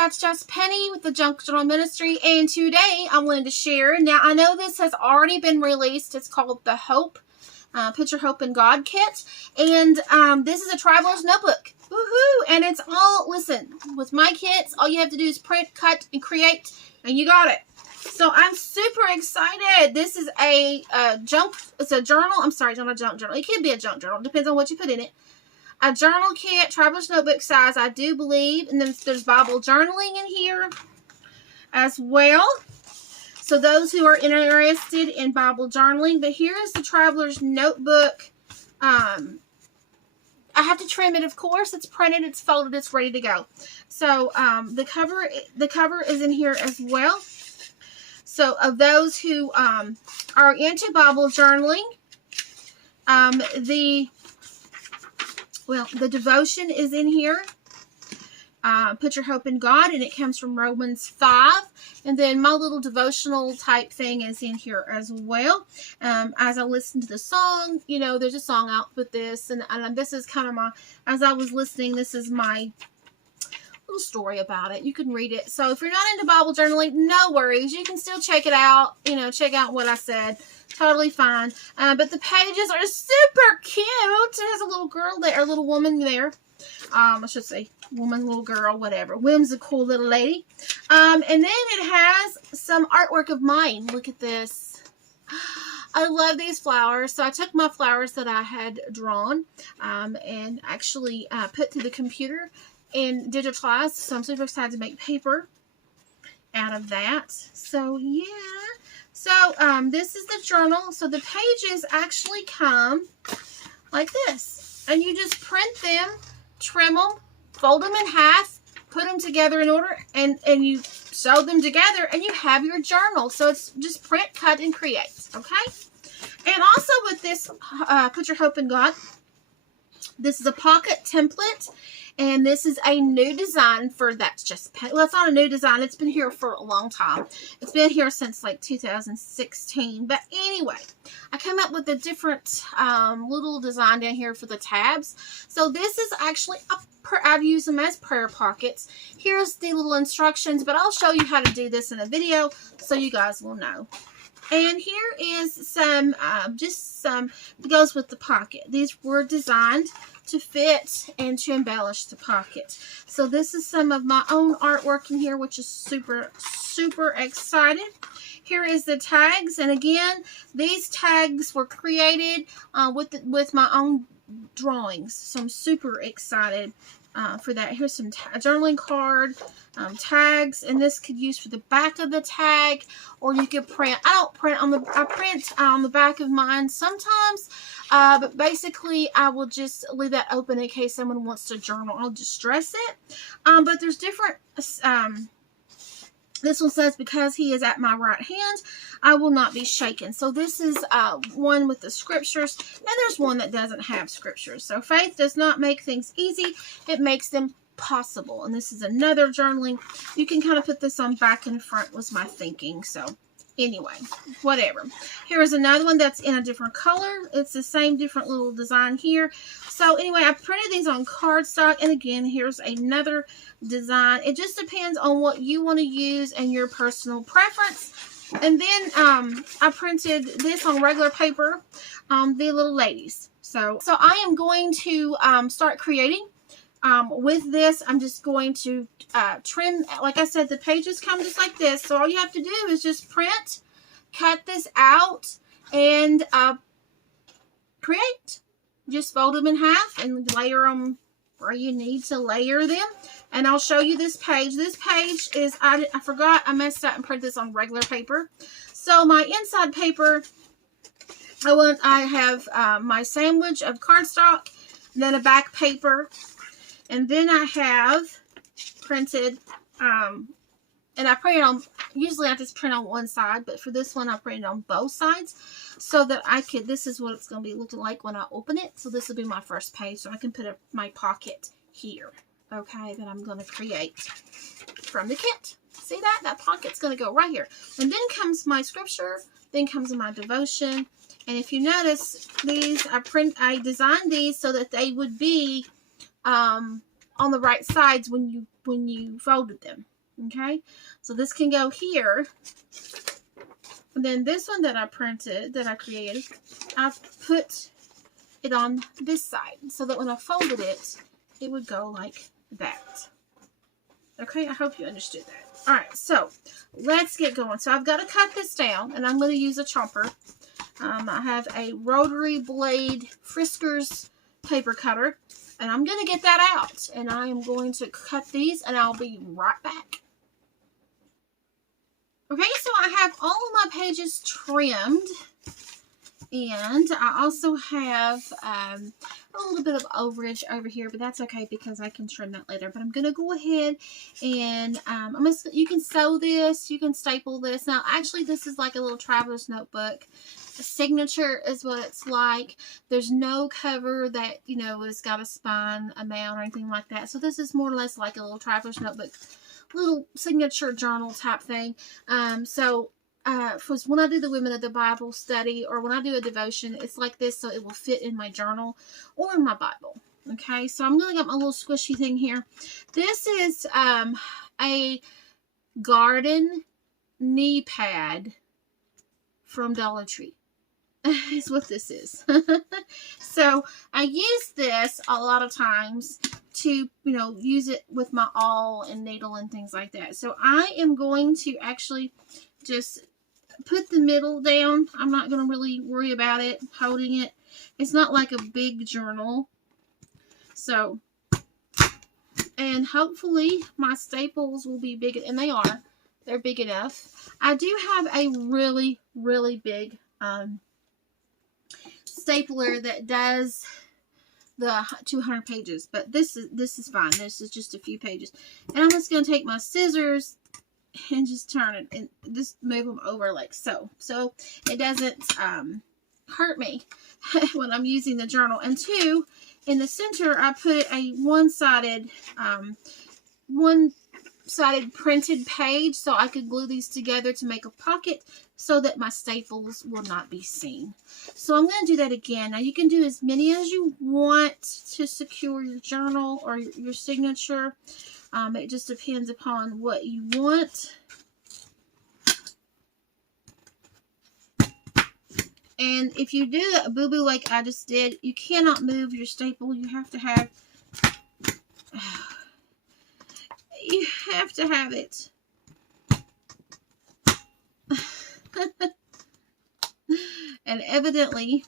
That's Just Penny with the Junk Journal Ministry, and today I wanted to share. Now, I know this has already been released. It's called the Hope, Put Your Hope in God Kit, and this is a traveler's notebook. Woohoo! And it's all, listen, with my kits, all you have to do is print, cut, and create, and you got it. So I'm super excited. This is a it's a journal. I'm sorry, it's not a junk journal. It could be a junk journal. Depends on what you put in it. A journal kit, traveler's notebook size, I do believe. And then there's Bible journaling in here as well. So those who are interested in Bible journaling. But here is the traveler's notebook. I have to trim it, of course. It's printed, it's folded, it's ready to go. So the cover is in here as well. So of those who are into Bible journaling, the devotion is in here. Put your hope in God, and it comes from Romans 5. And then my little devotional type thing is in here as well. As I listen to the song, you know, there's a song out with this, and this is kind of my, as I was listening, this is my little story about it. You can read it. So if you're not into Bible journaling, no worries. You can still check it out. You know, check out what I said. Totally fine. But the pages are super cute. It has a little girl there, a little woman there. I should say woman, little girl, whatever. Whimsical little lady. And then it has some artwork of mine. Look at this. I love these flowers. So I took my flowers that I had drawn and actually put to the computer and digitalized. So I'm super excited to make paper out of that. So yeah. So this is the journal. So the pages actually come like this. And you just print them, trim them, fold them in half, put them together in order, and you sew them together, and you have your journal. So it's just print, cut, and create. Okay? And also with this, Put Your Hope in God, this is a pocket template. And this is a new design for That's Just Penny. Well, it's not a new design. It's been here for a long time. It's been here since like 2016. But anyway, I came up with a different little design down here for the tabs. So this is actually, I've used them as prayer pockets. Here's the little instructions, but I'll show you how to do this in a video so you guys will know. And here is some, just some, that goes with the pocket. These were designed to fit and to embellish the pocket. So this is some of my own artwork in here, which is super, super excited. Here is the tags. And again, these tags were created with my own drawings. So I'm super excited for that. Here's some journaling card, tags, and this could use for the back of the tag, or you could print. I print on the back of mine sometimes, but basically I will just leave that open in case someone wants to journal. I'll just dress it. But there's different. This one says, because he is at my right hand, I will not be shaken. So this is one with the scriptures, and there's one that doesn't have scriptures. So faith does not make things easy. It makes them possible. And this is another journaling. You can kind of put this on back and front was my thinking. So anyway, whatever. Here is another one that's in a different color. It's the same different little design here. So anyway, I printed these on cardstock. And again, here's another design. It just depends on what you want to use and your personal preference. And then I printed this on regular paper, the little ladies. So I am going to start creating. With this, I'm just going to trim. Like I said, the pages come just like this. So all you have to do is just print, cut this out, and create. Just fold them in half and layer them where you need to layer them. And I'll show you this page. This page is, I forgot, I messed up and printed this on regular paper. So my inside paper, I have my sandwich of cardstock, and then a back paper. And then I have printed, and I printed on, usually I just print on one side, but for this one I printed on both sides so that I could, this is what it's going to be looking like when I open it. So this will be my first page, so I can put my pocket here, okay, that I'm going to create from the kit. See that? That pocket's going to go right here. And then comes my scripture, then comes my devotion. And if you notice, these, I designed these so that they would be on the right sides when you folded them. Okay, so this can go here. And then this one that I printed, that I created, I put it on this side so that when I folded it, it would go like that. Okay, I hope you understood that. All right, so let's get going. So I've got to cut this down, and I'm going to use a chomper. I have a rotary blade Friskers paper cutter, and I'm going to get that out, and I am going to cut these, and I'll be right back. Okay, so I have all of my pages trimmed, and I also have a little bit of overage over here, but that's okay because I can trim that later. But I'm going to go ahead and you can sew this, you can staple this. Now, actually, this is like a little traveler's notebook. A signature is what it's like. There's no cover that, you know, has got a spine amount or anything like that. So this is more or less like a little traveler's notebook, little signature journal type thing. When I do the Women of the Bible study or when I do a devotion, it's like this, so it will fit in my journal or in my Bible. Okay, so I'm going to get my little squishy thing here. This is a garden knee pad from Dollar Tree. Is what this is. So I use this a lot of times to, you know, use it with my awl and needle and things like that. So I am going to actually just put the middle down. I'm not going to really worry about it holding it. It's not like a big journal. So, and hopefully my staples will be big, and they are. They're big enough. I do have a really, really big stapler that does the 200 pages, but this is fine. This is just a few pages, and I'm just going to take my scissors and just turn it and just move them over like so it doesn't hurt me when I'm using the journal. And two, in the center I put a one-sided printed page so I could glue these together to make a pocket so that my staples will not be seen. So I'm going to do that again. Now you can do as many as you want to secure your journal or your signature. It just depends upon what you want. And if you do a boo-boo like I just did, you cannot move your staple. You have to have it. And evidently,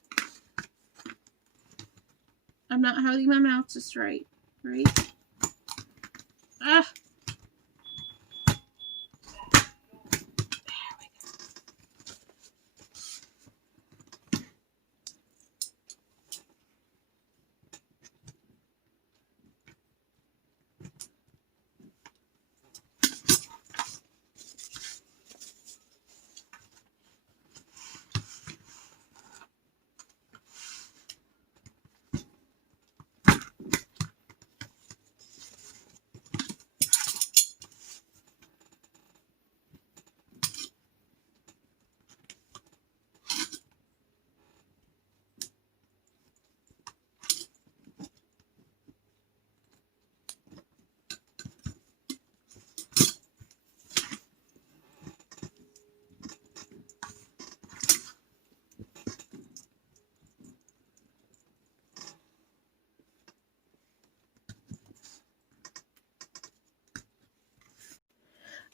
I'm not holding my mouth to straight, right? Ah.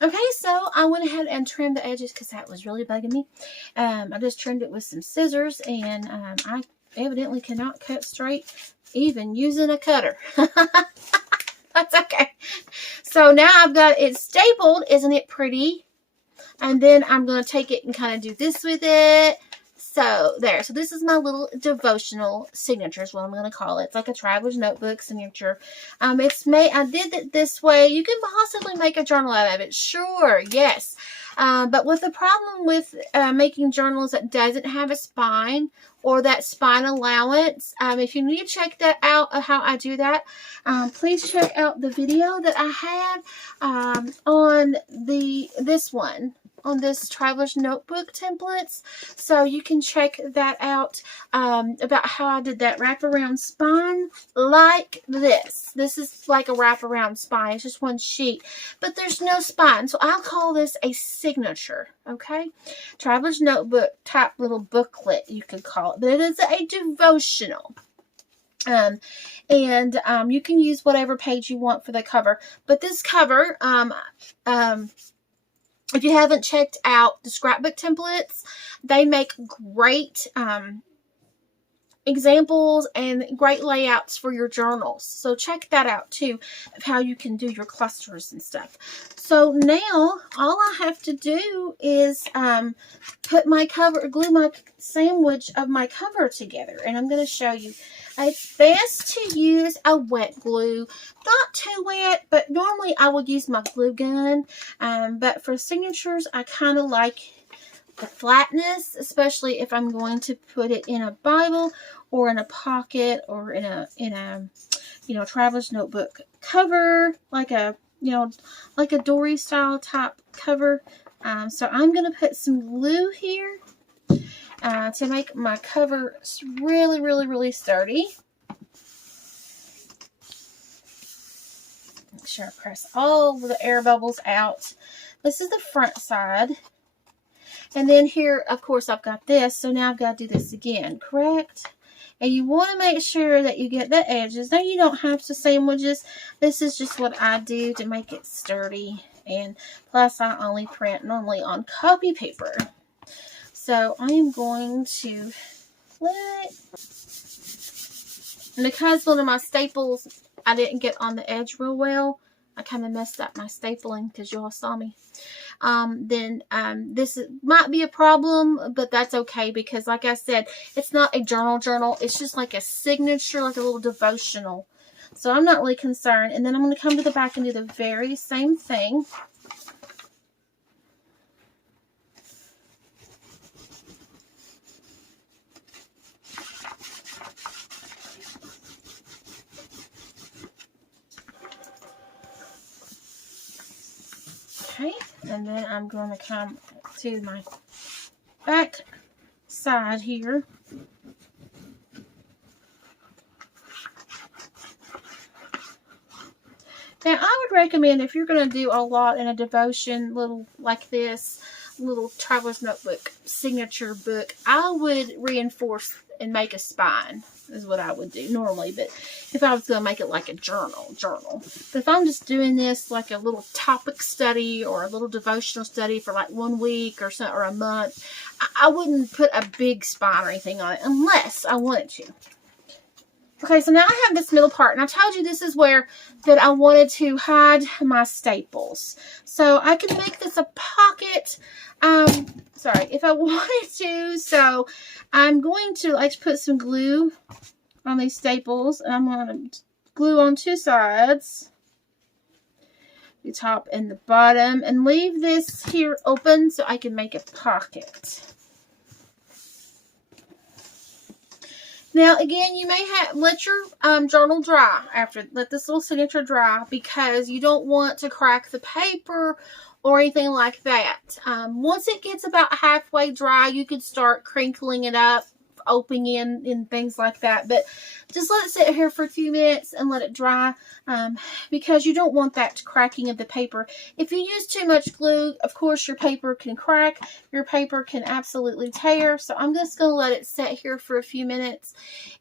Okay, so I went ahead and trimmed the edges because that was really bugging me. I just trimmed it with some scissors, and I evidently cannot cut straight even using a cutter. That's okay. So now I've got it stapled. Isn't it pretty? And then I'm going to take it and kind of do this with it. So there. So this is my little devotional signature is what I'm going to call it. It's like a traveler's notebook signature. I did it this way. You can possibly make a journal out of it. Sure. Yes. But with the problem with making journals that doesn't have a spine or that spine allowance, if you need to check that out, how I do that, please check out the video that I had on this one. on this Traveler's Notebook templates, so you can check that out about how I did that wraparound spine like this. This is like a wraparound spine. It's just one sheet, but there's no spine, so I'll call this a signature, okay? Traveler's Notebook type little booklet, you could call it, but it is a devotional. You can use whatever page you want for the cover, but this cover, if you haven't checked out the scrapbook templates, they make great examples and great layouts for your journals. So check that out too, of how you can do your clusters and stuff. So now all I have to do is put my cover, glue my sandwich of my cover together, and I'm going to show you. It's best to use a wet glue, not too wet, but normally I would use my glue gun. But for signatures, I kind of like the flatness, especially if I'm going to put it in a Bible or in a pocket or in a Traveler's Notebook cover, like a Dory style type cover. So I'm going to put some glue here to make my cover really, really, really sturdy. Make sure I press all the air bubbles out. This is the front side. And then here, of course, I've got this. So now I've got to do this again, correct? And you want to make sure that you get the edges. Now, you don't have to sandwiches. This is just what I do to make it sturdy. And plus, I only print normally on copy paper. So I am going to flip it. And because one of my staples, I didn't get on the edge real well, I kind of messed up my stapling because you all saw me. This might be a problem, but that's okay because, like I said, it's not a journal. It's just like a signature, like a little devotional. So I'm not really concerned. And then I'm going to come to the back and do the very same thing. Okay, and then I'm going to come to my back side here. Now, I would recommend if you're going to do a lot in a devotion, little like this, little Traveler's Notebook signature book, I would reinforce and make a spine is what I would do normally. But if I was going to make it like a journal. But if I'm just doing this like a little topic study or a little devotional study for like 1 week or so, or a month, I wouldn't put a big spine or anything on it unless I wanted to. Okay, so now I have this middle part, and I told you this is where that I wanted to hide my staples. So I can make this a pocket, if I wanted to. So I'm going to put some glue on these staples, and I'm going to glue on 2 sides, the top and the bottom, and leave this here open so I can make a pocket. Now, again, you may let your journal dry let this little signature dry, because you don't want to crack the paper or anything like that. Once it gets about halfway dry, you could start crinkling it up, opening and things like that. But just let it sit here for a few minutes and let it dry, because you don't want that cracking of the paper. If you use too much glue, of course, your paper can crack. Your paper can absolutely tear. So I'm just going to let it sit here for a few minutes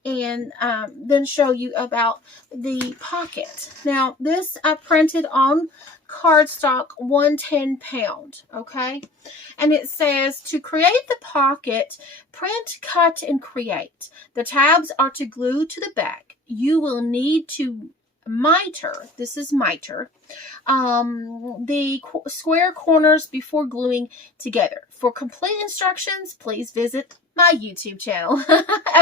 and then show you about the pocket. Now, this I printed on cardstock, 1/10 pound, okay? And it says, to create the pocket, print, cut, and create. The tabs are to glue to the back. You will need to miter, this is miter, the square corners before gluing together. For complete instructions, please visit my YouTube channel.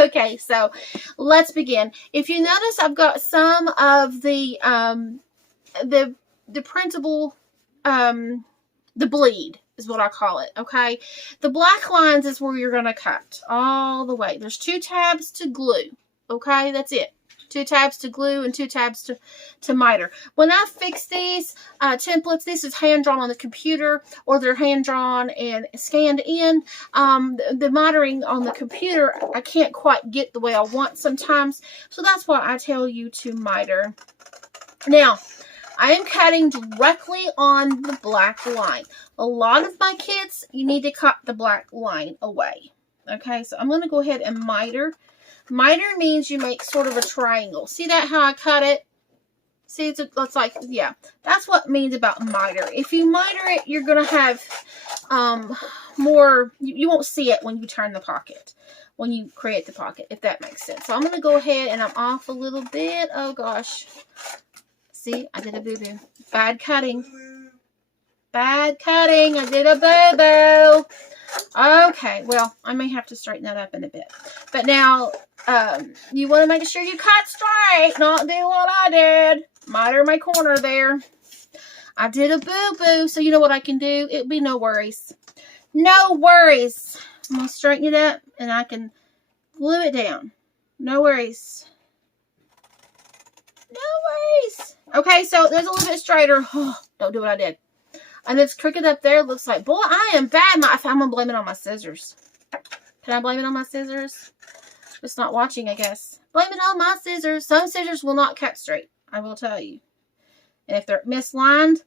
Okay, so let's begin. If you notice, I've got some of the printable, the bleed is what I call it, okay? The black lines is where you're going to cut all the way. There's 2 tabs to glue, okay? That's it. 2 tabs to glue and 2 tabs to miter. When I fix these templates, this is hand-drawn on the computer, or they're hand-drawn and scanned in. The mitering on the computer, I can't quite get the way I want sometimes, so that's why I tell you to miter. Now, I am cutting directly on the black line. A lot of my kits, you need to cut the black line away. Okay, so I'm going to go ahead and miter. Miter means you make sort of a triangle. See that, how I cut it? See, it's like, yeah. That's what it means about miter. If you miter it, you're going to have more, you won't see it when you turn the pocket, when you create the pocket, if that makes sense. So I'm going to go ahead and I'm off a little bit. Oh, gosh. See, I did a boo-boo. Bad cutting. Bad cutting. I did a boo-boo. Okay, well, I may have to straighten that up in a bit. But now, you want to make sure you cut straight, not do what I did. Miter my corner there. I did a boo-boo, so you know what I can do? It'll be no worries. No worries. I'm going to straighten it up, and I can glue it down. No worries. No worries. Okay, so there's a little bit straighter. Oh, don't do what I did. And it's crooked up there. It looks like, boy, I am bad. I'm going to blame it on my scissors. Can I blame it on my scissors? Just not watching, I guess. Blame it on my scissors. Some scissors will not cut straight. I will tell you. And if they're mislined,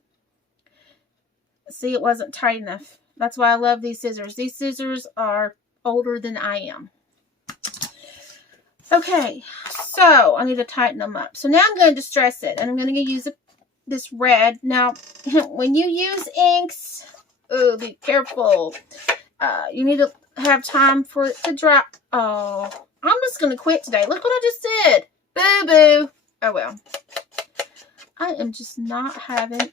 see, it wasn't tight enough. That's why I love these scissors. These scissors are older than I am. Okay, so I need to tighten them up. So now I'm going to distress it. And I'm going to use this red. Now, when you use inks, oh, be careful. You need to have time for it to dry. Oh, I'm just going to quit today. Look what I just did. Boo-boo. Oh, well. I am just not having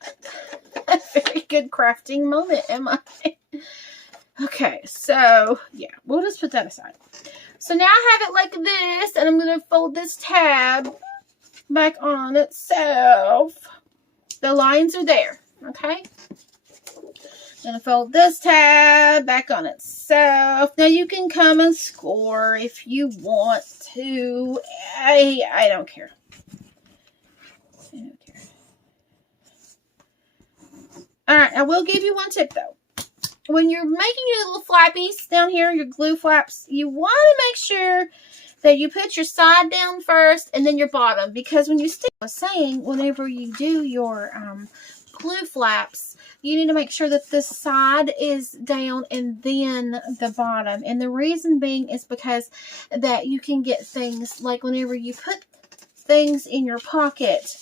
a very good crafting moment, am I? Okay, so, yeah. We'll just put that aside. So now I have it like this, and I'm going to fold this tab back on itself. The lines are there, okay? I'm going to fold this tab back on itself. Now, you can come and score if you want to. I don't care. I don't care. All right, I will give you one tip, though. When you're making your little flappies down here, your glue flaps, you want to make sure that you put your side down first and then your bottom. Because when you stick, I was saying, whenever you do your glue flaps, you need to make sure that the side is down and then the bottom. And the reason being is because that you can get things like whenever you put things in your pocket,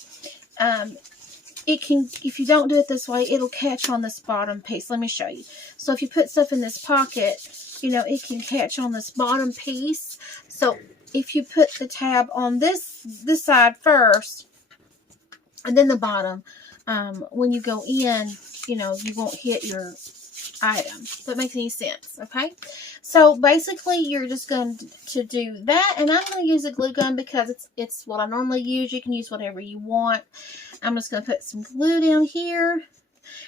it can, if you don't do it this way, it'll catch on this bottom piece. Let me show you. So if you put stuff in this pocket, you know, it can catch on this bottom piece. So if you put the tab on this side first, and then the bottom, when you go in, you know, you won't hit your item. If that makes any sense, okay? So basically, you're just going to do that, and I'm going to use a glue gun because it's what I normally use. You can use whatever you want. I'm just going to put some glue down here.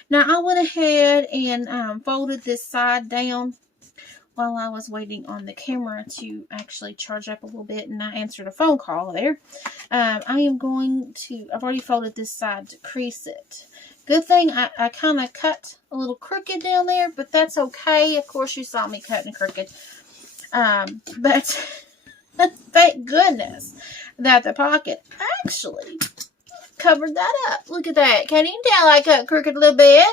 Now, I went ahead and folded this side down while I was waiting on the camera to actually charge up a little bit, and I answered a phone call there. I am going to, I've already folded this side to crease it. Good thing I kind of cut a little crooked down there, but that's okay. Of course, you saw me cutting crooked. But thank goodness that the pocket actually covered that up. Look at that. Can't even tell I cut crooked a little bit.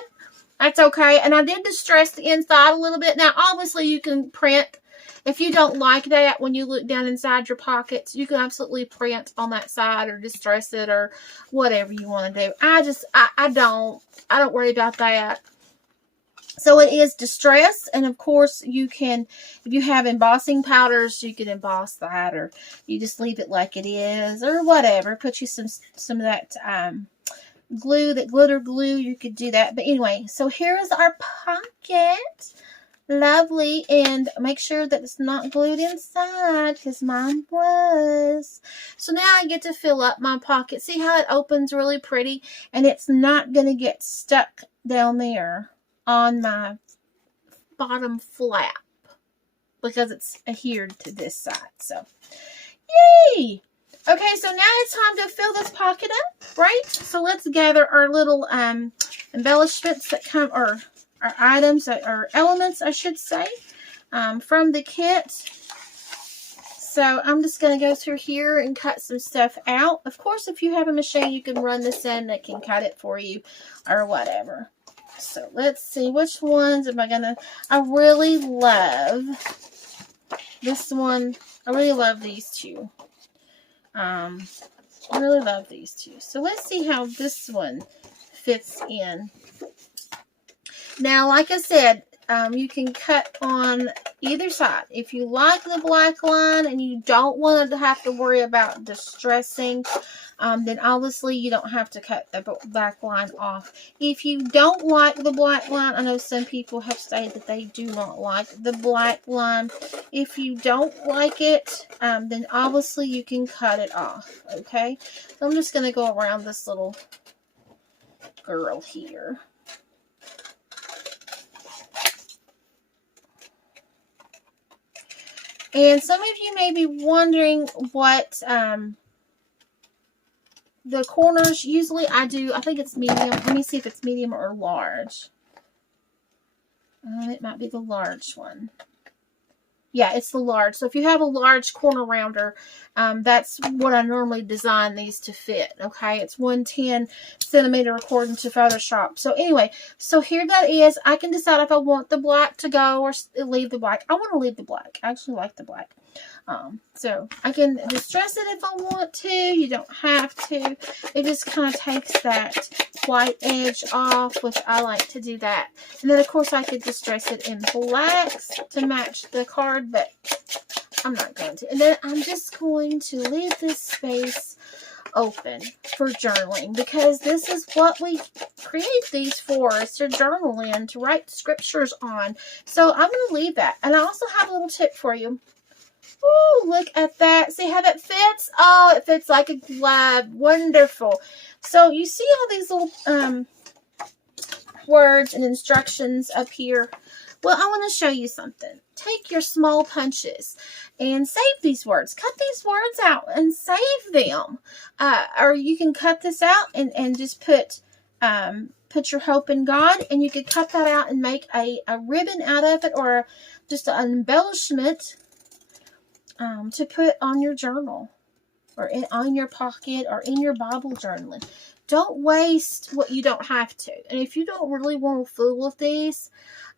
That's okay. And I did distress the inside a little bit. Now, obviously, you can print. If you don't like that, when you look down inside your pockets, you can absolutely print on that side or distress it or whatever you want to do. I don't worry about that. So it is distress, and of course you can, if you have embossing powders, you can emboss that, or you just leave it like it is, or whatever. Put you some of that glue, that glitter glue, you could do that. But anyway, so here is our pocket. Lovely. And make sure that it's not glued inside, because mine was. So now I get to fill up my pocket. See how it opens really pretty, and it's not going to get stuck down there on my bottom flap because it's adhered to this side. So, yay! Okay, so now it's time to fill this pocket up, right? So let's gather our little embellishments that come, or our items, or elements, I should say, from the kit. So I'm just going to go through here and cut some stuff out. Of course, if you have a machine, you can run this in that can cut it for you or whatever. So let's see, which ones am I going to... I really love this one. I really love these two. I really love these two. So let's see how this one fits in. Now, like I said, you can cut on either side. If you like the black line and you don't want to have to worry about distressing, then obviously you don't have to cut the black line off. If you don't like the black line, I know some people have stated that they do not like the black line. If you don't like it, then obviously you can cut it off, okay? So I'm just going to go around this little girl here. And some of you may be wondering what the corners, usually I do, I think it's medium. Let me see if it's medium or large. It might be the large one. Yeah, it's the large. So if you have a large corner rounder, that's what I normally design these to fit, okay? It's 110 centimeter according to Photoshop. So anyway, so here that is. I can decide if I want the black to go or leave the black. I want to leave the black. I actually like the black. So I can distress it if I want to. You don't have to. It just kind of takes that white edge off, which I like to do that. And then of course I could distress it in blacks to match the card, but I'm not going to. And then I'm just going to leave this space open for journaling, because this is what we create these for, is to journal in, to write scriptures on. So I'm going to leave that. And I also have a little tip for you. Ooh, look at that. See how that fits? Oh, it fits like a glove. Wonderful. So you see all these little words and instructions up here. Well, I want to show you something. Take your small punches and save these words. Cut these words out and save them. Or you can cut this out and just put your hope in God, and you could cut that out and make a ribbon out of it, or just an embellishment to put on your journal, or on your pocket, or in your Bible journaling. Don't waste what you don't have to. And if you don't really want to fool with these,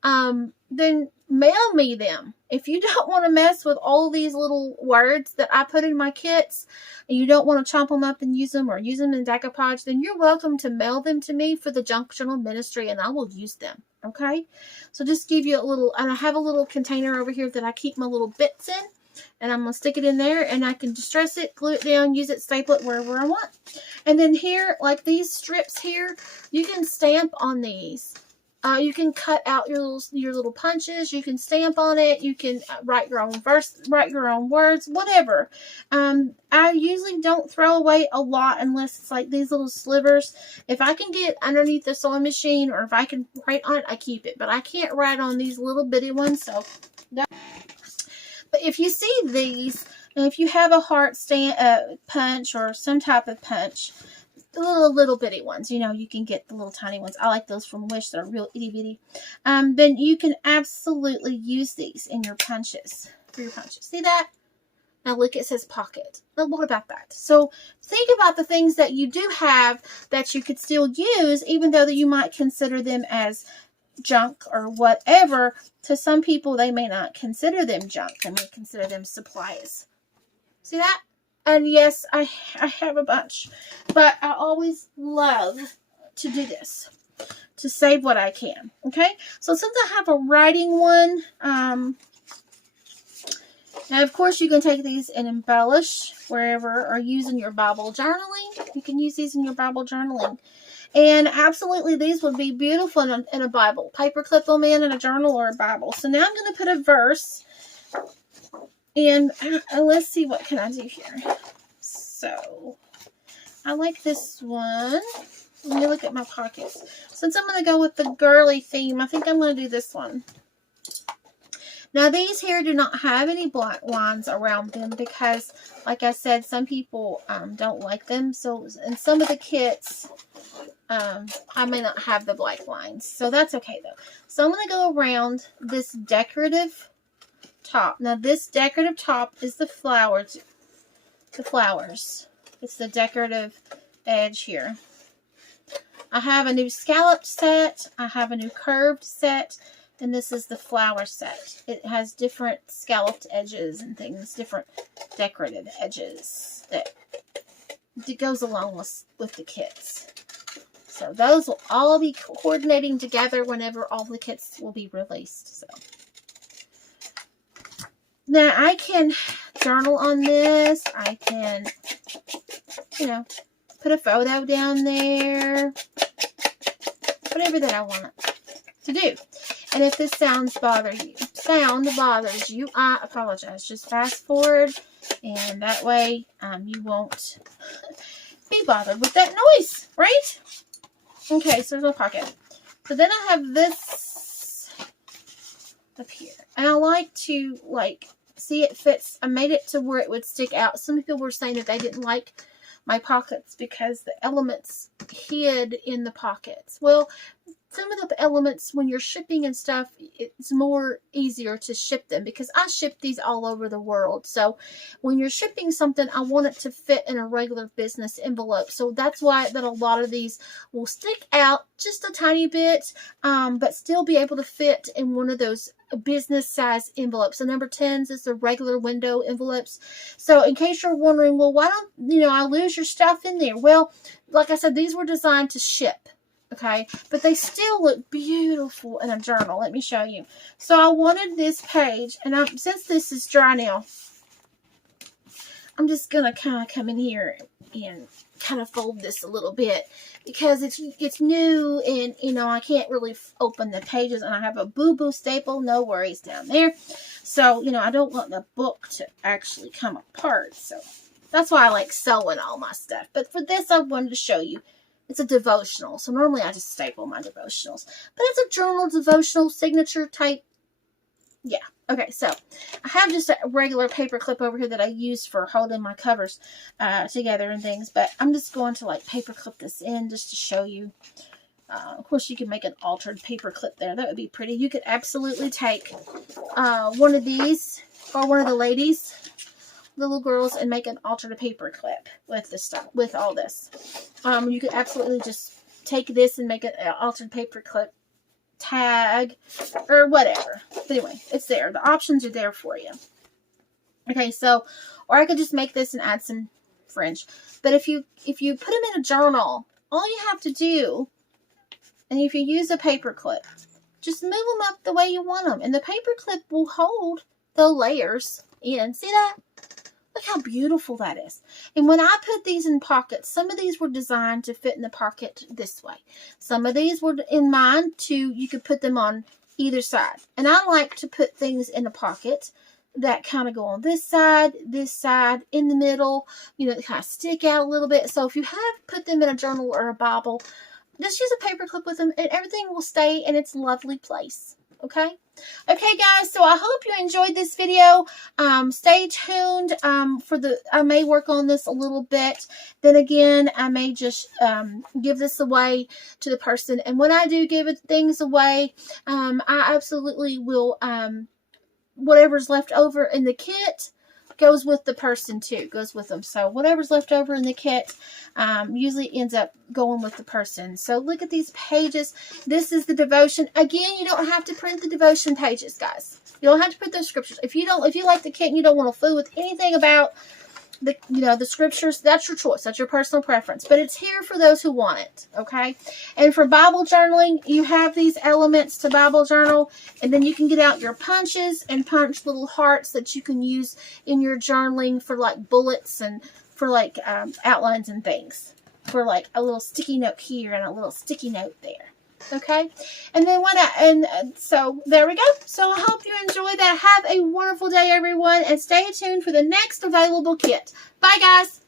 then mail me them. If you don't want to mess with all these little words that I put in my kits, and you don't want to chomp them up and use them, or use them in decoupage, then you're welcome to mail them to me for the Junk Journal Ministry, and I will use them. Okay? So just give you a little, and I have a little container over here that I keep my little bits in. And I'm going to stick it in there, and I can distress it, glue it down, use it, staple it wherever I want. And then here, like these strips here, you can stamp on these. You can cut out your little punches. You can stamp on it. You can write your own verse, write your own words, whatever. I usually don't throw away a lot unless it's like these little slivers. If I can get underneath the sewing machine, or if I can write on it, I keep it. But I can't write on these little bitty ones, so that. But if you see these, and if you have a heart punch or some type of punch, the little bitty ones, you know, you can get the little tiny ones. I like those from Wish. They're real itty bitty. Then you can absolutely use these in your punches, for your punches. See that? Now look, it says pocket. Now what about that? So think about the things that you do have that you could still use, even though that you might consider them as junk or whatever. To some people, they may not consider them junk. They may consider them supplies. See that? And yes, I have a bunch. But I always love to do this, to save what I can. Okay? So since I have a writing one, now of course you can take these and embellish wherever, or use in your Bible journaling. You can use these in your Bible journaling. And absolutely, these would be beautiful in a Bible. Paperclip them in a journal or a Bible. So now I'm going to put a verse. And let's see, what can I do here? So, I like this one. Let me look at my pockets. Since I'm going to go with the girly theme, I think I'm going to do this one. Now these here do not have any black lines around them because, like I said, some people don't like them. So in some of the kits, I may not have the black lines. So that's okay though. So I'm going to go around this decorative top. Now this decorative top is the flowers. It's the decorative edge here. I have a new scalloped set. I have a new curved set. And this is the flower set. It has different scalloped edges and things, different decorative edges that goes along with the kits. So those will all be coordinating together whenever all the kits will be released. So now I can journal on this. I can, you know, put a photo down there. Whatever that I want to do. And if this sound bothers you, I apologize. Just fast forward, and that way you won't be bothered with that noise, right? Okay, so there's no pocket. So then I have this up here, and I like to see it fits. I made it to where it would stick out. Some people were saying that they didn't like my pockets because the elements hid in the pockets. Well, some of the elements, when you're shipping and stuff, it's more easier to ship them because I ship these all over the world. So when you're shipping something, I want it to fit in a regular business envelope. So that's why that a lot of these will stick out just a tiny bit, but still be able to fit in one of those business size envelopes. The number 10s is the regular window envelopes. So in case you're wondering, well, why don't I lose your stuff in there? Well, like I said, these were designed to ship. Okay, but they still look beautiful in a journal. Let me show you. So I wanted this page, and since this is dry now, I'm just gonna kind of come in here and kind of fold this a little bit because it's new, and I can't really open the pages, and I have a boo-boo staple. No worries down there. So I don't want the book to actually come apart. So that's why I like sewing all my stuff. But for this, I wanted to show you. It's a devotional. So normally I just staple my devotionals. But it's a journal devotional signature type. Yeah. Okay, so I have just a regular paper clip over here that I use for holding my covers together and things. But I'm just going to paper clip this in just to show you. Of course, you can make an altered paper clip there. That would be pretty. You could absolutely take one of these or one of the ladies' little girls and make an altered paper clip with this stuff, with all this. You could absolutely just take this and make an altered paper clip tag or whatever. But anyway, it's there. The options are there for you. Okay, so, or I could just make this and add some fringe. But if you put them in a journal, all you have to do, and if you use a paper clip, just move them up the way you want them. And the paper clip will hold the layers in. See that? Look how beautiful that is. And when I put these in pockets, some of these were designed to fit in the pocket this way. Some of these were in mine you could put them on either side. And I like to put things in a pocket that kind of go on this side, in the middle, they kind of stick out a little bit. So if you have put them in a journal or a Bible, just use a paper clip with them and everything will stay in its lovely place. Okay? Okay, guys, so I hope you enjoyed this video. Stay tuned I may work on this a little bit. Then again, I may just give this away to the person. And when I do give things away, I absolutely will, whatever's left over in the kit goes with the person too, goes with them. So whatever's left over in the kit usually ends up going with the person. So look at these pages. This is the devotion. Again, you don't have to print the devotion pages, guys. You don't have to put those scriptures. If you like the kit and you don't want to fool with anything about the scriptures, that's your choice. That's your personal preference. But it's here for those who want it, okay? And for Bible journaling, you have these elements to Bible journal. And then you can get out your punches and punch little hearts that you can use in your journaling for bullets and for outlines and things. For a little sticky note here and a little sticky note there. Okay, and then so there we go. So I hope you enjoy that. Have a wonderful day, everyone, and stay tuned for the next available kit. Bye, guys.